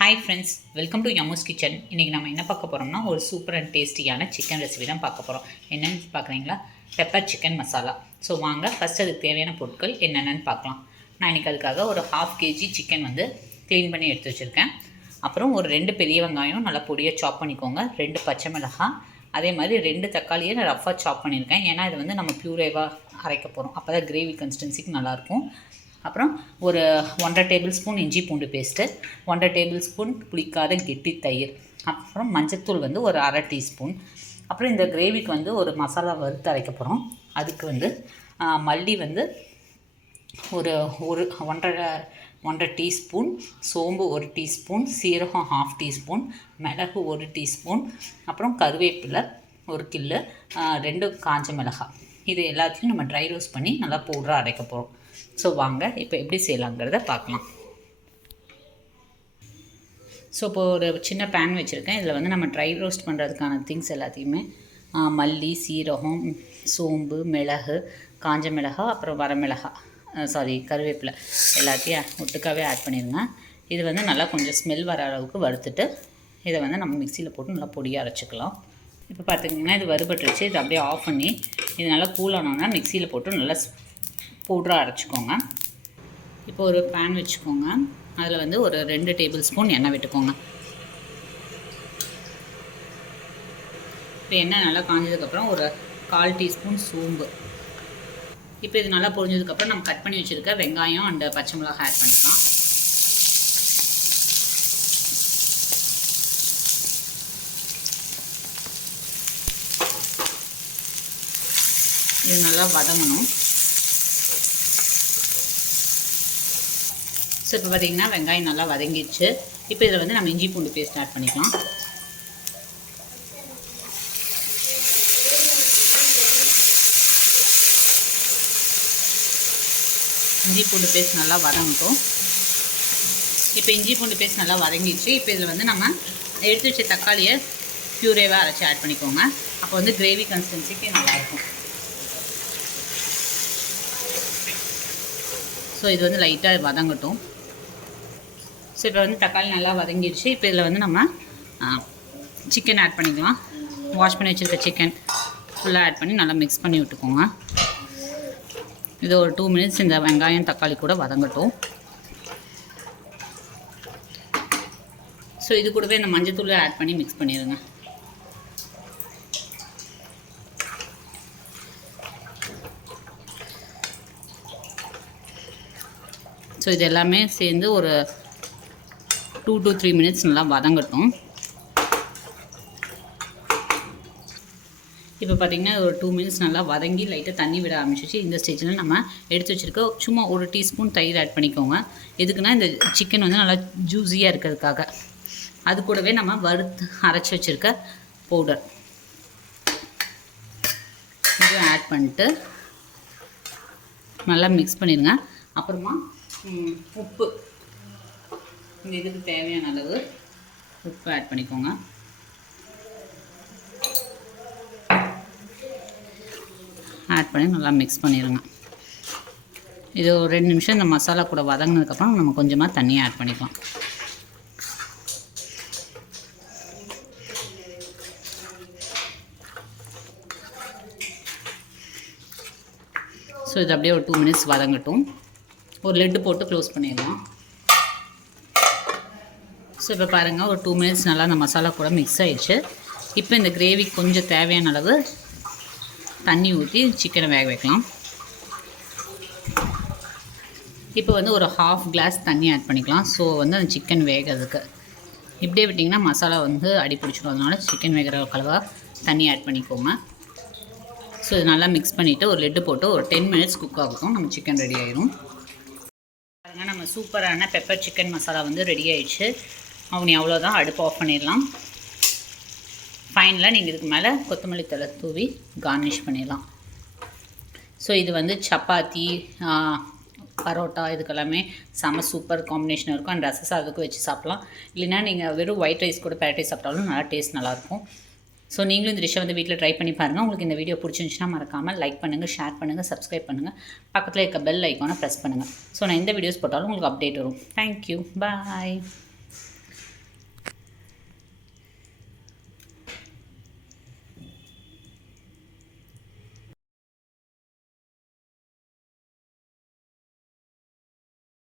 Hi friends, welcome to யமுஸ் kitchen. இன்றைக்கி நம்ம என்ன பார்க்க போகிறோம்னா ஒரு சூப்பர் அண்ட் டேஸ்டியான சிக்கன் ரெசிபி தான் பார்க்க போகிறோம். என்னென்னு பார்க்குறீங்களா? Pepper chicken masala. ஸோ வாங்க ஃபஸ்ட் அதுக்கு தேவையான பொருட்கள் என்னென்னு பார்க்கலாம். நான் இன்றைக்கி அதுக்காக ஒரு 1/2 kg சிக்கன் வந்து க்ளீன் பண்ணி எடுத்து வச்சுருக்கேன். அப்புறம் ஒரு 2 பெரிய வெங்காயம் நல்லா பொடியாக சாப் பண்ணிக்கோங்க, 2 பச்சை மிளகாய், அதே மாதிரி 2 தக்காளியை நான் ரஃபாக சாப் பண்ணியிருக்கேன். ஏன்னா இது வந்து நம்ம ப்யூரேவாக அரைக்க போகிறோம், அப்போ தான் கிரேவி கன்சிஸ்டன்சிக்கு நல்லாயிருக்கும். அப்புறம் ஒரு 1.5 டேபிள் ஸ்பூன் இஞ்சி பூண்டு பேஸ்ட்டு, 1.5 டேபிள் ஸ்பூன் புளிக்காத கெட்டி தயிர், அப்புறம் மஞ்சத்தூள் வந்து ஒரு 1/2 டீஸ்பூன். அப்புறம் இந்த கிரேவிக்கு வந்து ஒரு மசாலா வறுத்து அரைக்க போகிறோம். அதுக்கு வந்து மல்லி வந்து ஒரு 1.5 டீஸ்பூன், சோம்பு 1 டீஸ்பூன், சீரகம் 1/2 டீஸ்பூன், மிளகு 1 டீஸ்பூன், அப்புறம் கருவேப்பிலை 1 கில்லு, 2 காஞ்ச மிளகாய். இது எல்லாத்தையும் நம்ம ட்ரை ரோஸ்ட் பண்ணி நல்லா பவுடராக அரைக்க போகிறோம். ஸோ வாங்க இப்போ எப்படி செய்யலாங்கிறத பார்க்கலாம். ஸோ இப்போ ஒரு சின்ன பேன் வச்சுருக்கேன். இதில் வந்து நம்ம ட்ரை ரோஸ்ட் பண்ணுறதுக்கான திங்ஸ் எல்லாத்தையுமே மல்லி, சீரகம், சோம்பு, மிளகு, காஞ்ச மிளகாய், அப்புறம் கருவேப்பிலை எல்லாத்தையும் ஒட்டுக்காகவே ஆட் பண்ணிடுங்க. இது வந்து நல்லா கொஞ்சம் ஸ்மெல் வர அளவுக்கு வறுத்துட்டு இதை வந்து நம்ம மிக்சியில் போட்டு நல்லா பொடியாக அரைச்சிக்கலாம். இப்போ பார்த்திங்கன்னா இது வறுபட்டுருச்சு. இதை அப்படியே ஆஃப் பண்ணி இது நல்லா கூலானோன்னா மிக்சியில் போட்டு நல்லா பவுடராக அரைச்சிக்கோங்க. இப்போ ஒரு பேன் வச்சுக்கோங்க. அதில் வந்து ஒரு 2 டேபிள் ஸ்பூன் எண்ணெய் விட்டுக்கோங்க. இப்போ எண்ணெய் நல்லா காஞ்சதுக்கப்புறம் ஒரு 1/4 டீஸ்பூன் சோம்பு. இப்போ இது நல்லா பொரிஞ்சதுக்கப்புறம் நம்ம கட் பண்ணி வச்சுருக்க வெங்காயம் அண்ட் பச்சை மிளகாய் ஆட் பண்ணிக்கலாம். இது நல்லா வதங்கணும். ஸோ இப்போ பார்த்திங்கன்னா வெங்காயம் நல்லா வதங்கிடுச்சு. இப்போ இதில் வந்து நம்ம இஞ்சி பூண்டு பேஸ்ட் ஆட் பண்ணிக்கலாம். இஞ்சி பூண்டு பேஸ்ட் நல்லா வதங்கட்டும். இப்போ இஞ்சி பூண்டு பேஸ்ட் நல்லா வதங்கிடுச்சு. இப்போ இதில் வந்து நம்ம எடுத்து வச்ச தக்காளியை ப்யூரேவாக அரைச்சி ஆட் பண்ணிக்கோங்க. அப்போ வந்து கிரேவி கன்சிஸ்டன்சிக்கு நல்லாயிருக்கும். ஸோ இது வந்து லைட்டாக வதங்கட்டும். ஸோ இப்போ வந்து தக்காளி நல்லா வதங்கிடுச்சு. இப்போ இதில் வந்து நம்ம சிக்கன் ஆட் பண்ணிக்கலாம். வாஷ் பண்ணி வச்சுருக்க சிக்கன் ஃபுல்லாக ஆட் பண்ணி நல்லா மிக்ஸ் பண்ணி விட்டுக்கோங்க. இது ஒரு 2 மினிட்ஸ் இந்த வெங்காயம் தக்காளி கூட வதங்கட்டும். ஸோ இது கூடவே இந்த மஞ்சத்தூள் ஆட் பண்ணி மிக்ஸ் பண்ணிடுங்க. ஸோ இது எல்லாமே சேர்ந்து ஒரு 2 to 3 மினிட்ஸ் நல்லா வதங்கட்டும். இப்போ பார்த்திங்கன்னா ஒரு 2 மினிட்ஸ் நல்லா வதங்கி லைட்டாக தண்ணி விட ஆரம்பிச்சிச்சு. இந்த ஸ்டேஜில் நம்ம எடுத்து வச்சுருக்க சும்மா 1 டீஸ்பூன் தயிர் ஆட் பண்ணிக்கோங்க. எதுக்குன்னா இந்த சிக்கன் வந்து நல்லா ஜூஸியாக இருக்கிறதுக்காக. அது கூடவே நம்ம வறுத்து அரைச்சி வச்சுருக்க பவுடர் இதுவும் ஆட் பண்ணிட்டு நல்லா மிக்ஸ் பண்ணிடுங்க. அப்புறமா உப்பு, இந்த இதுக்கு தேவையான அளவு உப்பு ஆட் பண்ணிக்கோங்க. ஆட் பண்ணி நல்லா மிக்ஸ் பண்ணிடுங்க. இது ஒரு 2 நிமிஷம் இந்த மசாலா கூட வதங்கினதுக்கப்புறம் நம்ம கொஞ்சமாக தண்ணியை ஆட் பண்ணிக்கலாம். ஸோ இது அப்படியே ஒரு 2 மினிட்ஸ் வதங்கட்டும். ஒரு லெட்டு போட்டு க்ளோஸ் பண்ணிடலாம். ஸோ இப்போ பாருங்கள் ஒரு 2 மினிட்ஸ் நல்லா அந்த மசாலா கூட மிக்ஸ் ஆகிடுச்சு. இப்போ இந்த கிரேவி கொஞ்சம் தேவையான அளவு தண்ணி ஊற்றி சிக்கனை வேக வைக்கலாம். இப்போ வந்து ஒரு 1/2 கிளாஸ் தண்ணி ஆட் பண்ணிக்கலாம். ஸோ வந்து அந்த சிக்கன் வேகிறதுக்கு இப்படியே விட்டிங்கன்னா மசாலா வந்து அடி பிடிச்சிடும். அதனால சிக்கன் வேகிற அளவாக தண்ணி ஆட் பண்ணிக்கோங்க. ஸோ இது நல்லா மிக்ஸ் பண்ணிவிட்டு ஒரு லெட்டு போட்டு ஒரு 10 மினிட்ஸ் குக் ஆகட்டும். நம்ம சிக்கன் ரெடி ஆயிடும். பாருங்கள், நம்ம சூப்பரான பெப்பர் சிக்கன் மசாலா வந்து ரெடி ஆயிடுச்சு. அவ்வளோதான், அடுப்பு ஆஃப் பண்ணிடலாம். ஃபைனலாக நீங்கள் இதுக்கு மேலே கொத்தமல்லி தழை தூவி கார்னிஷ் பண்ணிடலாம். ஸோ இது வந்து சப்பாத்தி, பரோட்டா இதுக்கெல்லாமே செம சூப்பர் காம்பினேஷன் இருக்கும். அண்ட் ரசம் சாதத்துக்கு வச்சு சாப்பிட்லாம். இல்லைன்னா நீங்கள் வெறும் ஒயிட் ரைஸ் கூட பேரட் ரைஸ் சாப்பிட்டாலும் நல்லா டேஸ்ட் நல்லாயிருக்கும். ஸோ நீங்களும் இந்த டிஷ்ஷை வந்து வீட்டில் ட்ரை பண்ணி பாருங்கள். உங்களுக்கு இந்த வீடியோ பிடிச்சிருந்துச்சுன்னா மறக்காமல் லைக் பண்ணுங்கள், ஷேர் பண்ணுங்கள், சப்ஸ்கிரைப் பண்ணுங்கள். பக்கத்தில் இருக்க பெல் ஐக்கானை ப்ரெஸ் பண்ணுங்கள். ஸோ நான் எந்த வீடியோஸ் போட்டாலும் உங்களுக்கு அப்டேட் வரும். தேங்க்யூ, பாய்.